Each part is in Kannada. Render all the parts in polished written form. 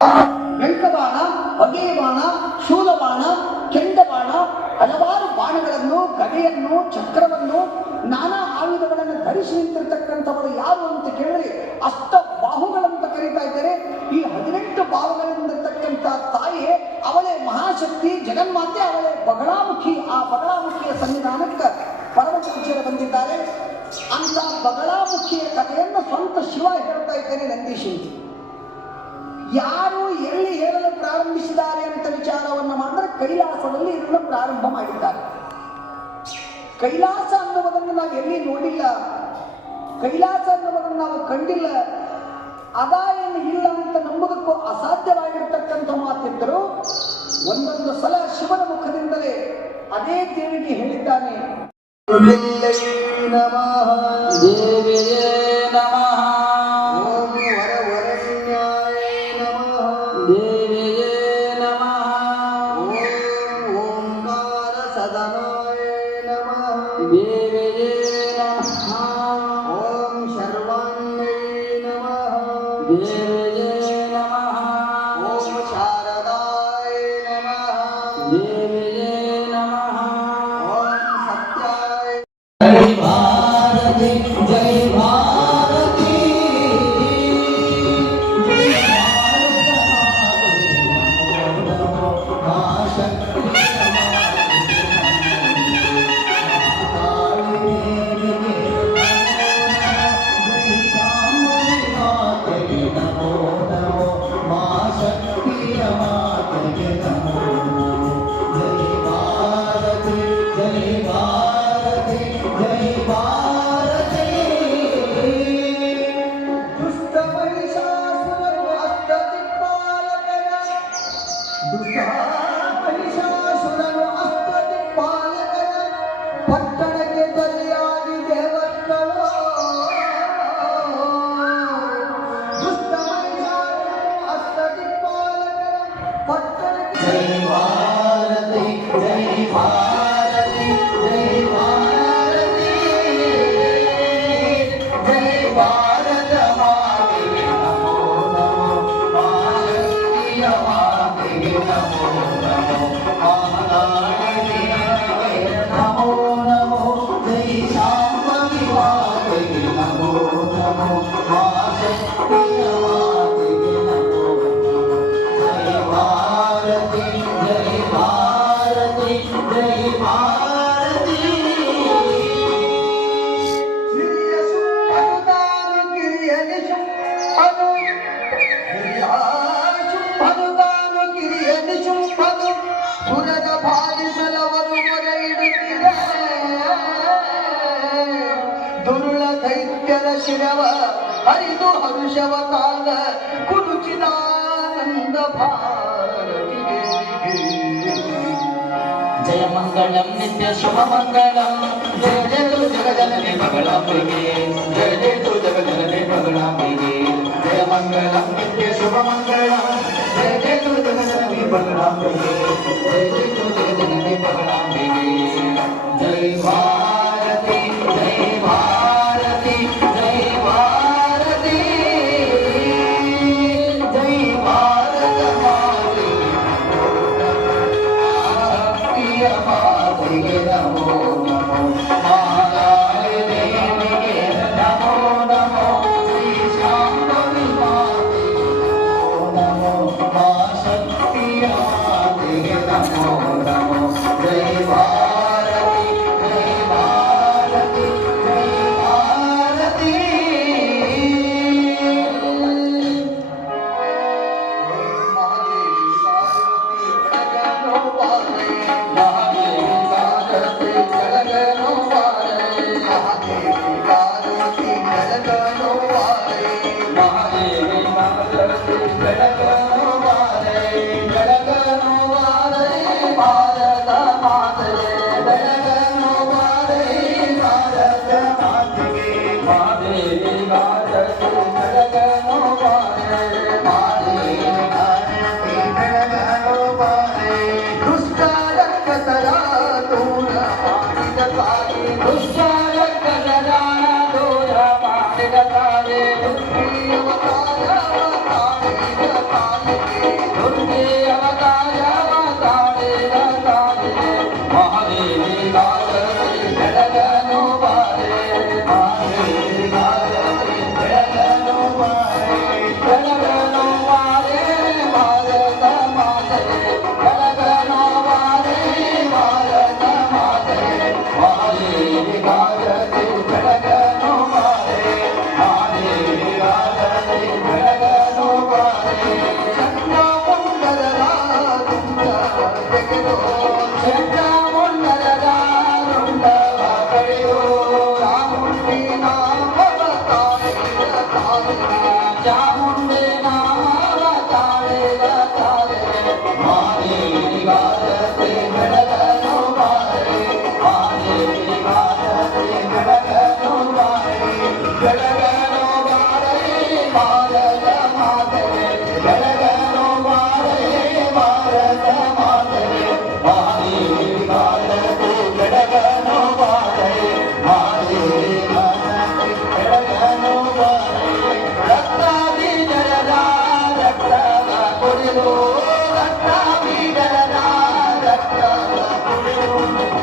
ವೆಂಕಬಾಣ, ಬಗೆಯ ಬಾಣ, ಶೂಲಬಾಣ, ಕೆಂಡಬಾಣ, ಹಲವಾರು ಬಾಣಗಳನ್ನು, ಗದೆಯನ್ನು, ಚಕ್ರವನ್ನು, ನಾನಾ ಆಯುಧಗಳನ್ನು ಧರಿಸಿ ನಿಂತಿರ್ತಕ್ಕಂಥವರು ಯಾರು ಅಂತ ಕೇಳಿದ್ರೆ ಅಷ್ಟ ಬಾಹುಗಳಂತ ಕರೀತಾ ಇದ್ದಾರೆ. ಈ 18 ಬಾಹುಗಳಿಂದಿರ್ತಕ್ಕಂಥ ತಾಯಿಯೇ ಅವಳೇ ಮಹಾಶಕ್ತಿ, ಜಗನ್ಮಾತೆ, ಅವಳೇ ಬಗಳಾಮುಖಿ. ಆ ಬಗಳಾಮುಖಿಯ ಸನ್ನಿಧಾನಕ್ಕೆ ಪರಮಪೂಜ್ಯರು ಬಂದಿದ್ದಾರೆ. ಅಂತ ಬಗಳಾಮುಖಿಯ ಕಥೆಯನ್ನು ಸ್ವಂತ ಶಿವ ಹೇಳ್ತಾ ಇದ್ದೇನೆ ನಂದೀಶಂತಿ. ಯಾರು ಎಲ್ಲಿ ಹೇಳಲು ಪ್ರಾರಂಭಿಸಿದ್ದಾರೆ ಅಂತ ವಿಚಾರವನ್ನು ಮಾಡಿದ್ರೆ ಕೈಲಾಸದಲ್ಲಿ ಇದನ್ನು ಪ್ರಾರಂಭ ಮಾಡಿದ್ದಾರೆ. ಕೈಲಾಸ ಅನ್ನುವುದನ್ನು ನಾವು ಎಲ್ಲಿ ನೋಡಿಲ್ಲ, ಕೈಲಾಸ ಅನ್ನುವುದನ್ನು ನಾವು ಕಂಡಿಲ್ಲ, ಅದಾಯನ್ನು ಇಲ್ಲ ಅಂತ ನಂಬುದಕ್ಕೂ ಅಸಾಧ್ಯವಾಗಿರ್ತಕ್ಕಂಥ ಮಾತಿದ್ದರು. ಒಂದೊಂದು ಸಲ ಶಿವನ ಮುಖದಿಂದಲೇ ಅದೇ ದೇವಿಗೆ ಹೇಳಿದ್ದಾನೆ, ನಮಃ ದೇವಿಯೇ ನಮಃ, ಓಂ ವರವರಣ್ಯಾಯ ನಮಃ ದೇವಿಯೇ ನಮಃ, ಓಂ ಓಂಕಾರ ಸದನಾಯ ನಮಃ ದೇವಿಯೇ ನಮಃ, ಓಂ ಶರ್ವಾಣ್ಯೈ ನಮಃ ದೇವಿಯೇ ನಮಃ, ಓಂ ಶಾರದಾಯ ನಮಃ ದೇವಿಯೇ ನಮಃ, ಓಂ ಸತ್ಯಾಯ. ಜೈ ಭಾರತಿ ಜೈ ಭಾರತಿ ಮಹಿಷಾಸುರನು ಅಷ್ಟದಿಕ್ಪಾಲಕನ ಪಟ್ಟಣಕ್ಕೆ ಬಲಿಯಾಗಿ ದೇವತೆಗಳು. ದುಷ್ಟ ಮಹಿಷಾಸುರನು ಅಷ್ಟದಿಕ್ಪಾಲಕನ ಪಟ್ಟಣಕ್ಕೆ ಜೈ ಭಾರತಿ ಜೈ ಭಾರತಿ ಜೈ ಭಾರತಿ ಜೈ ಭಾರತ ಮಾತೆಗೆ ನಮೋ ನಮೋ ಮಾತೆಯ ಮಾತೆಗೆ ನಮೋ ನಮೋ ಮಹಾರಾಣಿಗೆ ನಮೋ ನಮೋ ಜೈ ಶಾಂಭವಿ ಮಾತೆಗೆ ನಮೋ ನಮೋ ಮಹಾಶಕ್ತಿಯ ಮಾತೆಗೆ ನಮೋ ನಮೋ ಜೈ ಭಾರತಿ ಜೈ ಭಾರತಿ ಜೈ ಭಾರತಿ. ಹಿರಿಯ ಸುಂಭನು ಕಿರಿಯಲಿ ಶುಂಭನು, ಹಿರಿಯ ಶುಂಭನು ತಾನು ಕಿರಿಯಲಿ ಶುಂಭನು, ಸುರದ ಬಾಧಿಸಲವರು ಮೊರೆ ಇಡುತ್ತಿರೆ. ದುರುಳ ದೈತ್ಯರ ಶಿರವ ಹರಿದು ಹರುಷವ ಕಾಲ ಕುರುಚಿದಾನಂದ ಭಾರತಿಗೆ. ಜಯ ಮಂಗಳಂ ನಿತ್ಯ ಶುಭ ಮಂಗಳಂ, ಜಯ ಜಯತು ಜಗಜನನಿ ಮಗಳಾಂಬಿಗೆ, ಜಯ ಜಯತು ಜಗಜನನಿ ಮಗಳಾಂಬಿಗೆ. ಜಯ ಮಂಗಳಂ ನಿತ್ಯ ಶುಭ ಮಂಗಳಂ, ಜಯ ಜಯತು ಜಗಜನನಿ ಮಗಳಾಂಬಿಗೆ, ಜಯ ಜಯತು ಜಗಜನನಿ ಮಗಳಾಂಬಿಗೆ. ಜೈ ಭಾರತಿ ಜೈ ಭಾರತಿ ಜೈ ಭಾರತಿ ಜೈ ಭಾರತ ಮಾತೆ ಶಕ್ತಿಯ ಮಾತೆಗೆ ನಮೋ ನಮೋ ಮಹಾರಾಣಿ ದೇವಿಗೆ ನಮೋ ನಮೋ ಶ್ರೀ ಶಾಂಭವಿ ಮಾತೆಗೆ ನಮೋ ನಮೋ ಮಹಾಶಕ್ತಿಯ ಮಾತೆಗೆ ನಮೋ ನಮೋ. ಜೈ ಭಾರತಿ ಜೈ ಭಾರತಿ ಜೈ ಭಾರತಿ. ದುಷ್ಟ ಚಾಮುಂಡೆ ನಾಮ ತಾಳೆಗ ತಾರೆ ಮಾದೇವಿಗಾರತೆ ಬೆಳಗನು ಬಾರೆ ಮಾದೇವಿಗಾರತೆ ಬೆಳಗನು ಬಾರೆ ಬೆಳಗನು ಬಾರೆ ಭಾರತ ಮಾತೆಗೆ ಬೆಳಗನು ಬಾರೆ ಭಾರತ ಮಾತೆಗೆ ಮಾದೇವಿಗಾರತೆ ಬೆಳಗನು ಬಾರೆ ಮಾದೇವಿಗಾರತೆ ಬೆಳಗನು ಬಾರೆ ರಕ್ತಾದಿ ಜಲದ ರಕ್ತದ ಕುಡಿದು ರಕ್ತಾದಿ ಜಲದ ರಕ್ತದ ಕುಡಿದು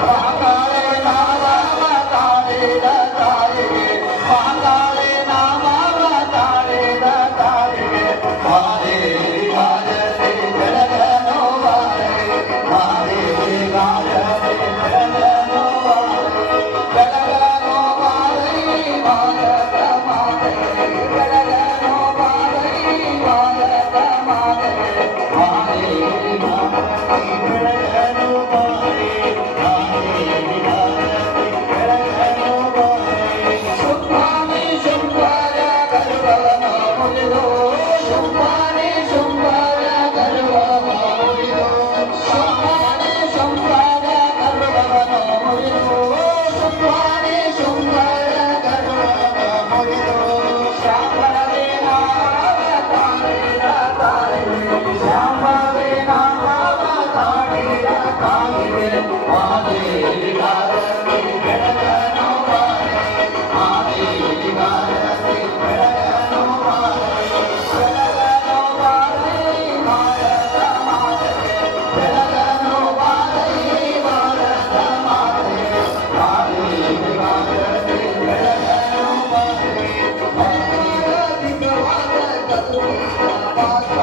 ಮಹಾಕಾಳೆ ನಾಮ ತಾಳಿದ ತಾಯಿಗೆ ಮಹಾಕಾಳೆ ನಾಮ ತಾಳಿದ ತಾಯಿಗೆ ಮಾದೇವಿಗಾರತೆ ಬೆಳಗನು ಬಾರೆ ಮಾದೇವಿಗಾರತೆ ಬೆಳಗನು ಬಾರೆ ಬೆಳಗನು ಬಾರೆ ಭಾರತ ಮಾತೆಗೆ ಬೆಳಗನು ಬಾರೆ ಭಾರತ ಮಾತೆಗೆ ಮಾದೇವಿಗಾರತೆ ಬೆಳಗನು ಬಾರೆ ಮಾದೇವಿಗಾರತೆ ಬೆಳಗನು ಬಾರೆ ಶುಂಭಾನಿ ಶುಂಭರ ಗರ್ವವನ್ನು ಮುರಿದು ಶುಂಭಾನಿ ಶುಂಭರ ಗರ್ವವನ್ನು ಮುರಿದು ಶುಂಭಾನಿ ಶುಂಭರ ಗರ್ವವನ್ನು ಮುರಿದು ಶುಂಭಾನಿ ಶುಂಭರ ಗರ್ವವನ್ನು ಮುರಿದು ಶ್ಯಾಮವೇ ನಾಮ ತಾಳಿದ ತಾಯಿಗೆ ಶ್ಯಾಮವೇ ನಾಮ ತಾಳಿದ ತಾಯಿಗೆ ಮಾದೇವಿಗಾರತೆ ಬೆಳಗನು ಬಾರೆ ಮಾದೇವಿಗಾರತೆ ಬೆಳಗನು ಬಾರೆ ಬೆಳಗನು ಬಾರೆ ಭಾರತ ಮಾತೆಗೆ ಬೆಳಗನು ಬಾರೆ ಭಾರತ ಮಾತೆಗೆ ಮಾದೇವಿಗಾರತೆ ಬೆಳಗನು ಬಾರೆ ದಿಗವಾದ ಕರುಣಿನ ಮಾತೆ